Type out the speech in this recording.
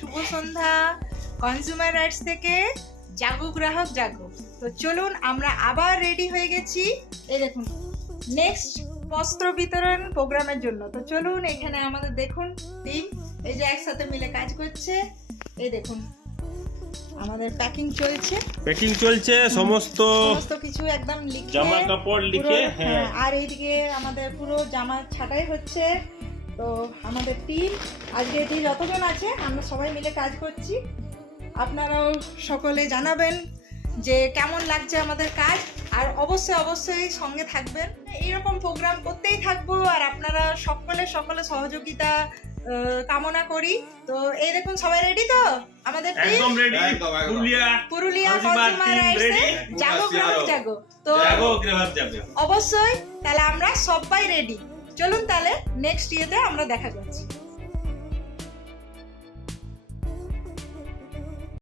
শুভ সন্ধ্যা। Consumer rights থেকে জাগো গ্রাহক জাগো। তো চলুন আমরা আবার রেডি হয়ে গেছি, এই দেখুন নেক্সট বস্ত্র বিতরণ প্রোগ্রামের জন্য। তো চলুন, এখানে আমাদের দেখুন টিম এই যে একসাথে মিলে কাজ করছে। এই দেখুন আমাদের প্যাকিং চলছে, সমস্ত কিছু একদম লিখে জামা কাপড় লিখে, হ্যাঁ। আর এইদিকে আমাদের পুরো জামা ছাটাই হচ্ছে। তো আমাদের টিম আজকে এটি যতজন আছে আমরা সবাই মিলে কাজ করছি। আপনারাও সকলে জানাবেন যে কেমন লাগছে আমাদের কাজ, আর অবশ্যই সঙ্গে থাকবেন। এইরকম প্রোগ্রাম করতেই থাকবো, আর আপনারা সকলে সহযোগিতা কামনা করি। তো এই দেখুন সবাই রেডি তো? আমাদের টিম একদম রেডি। পুরুলিয়া কনজিউমার রাইটসে জাগো গ্রাহক জাগো। তো অবশ্যই তাহলে আমরা সবাই রেডি। চলুন তাহলে নেক্সট ইয়েতে আমরা দেখা করছি।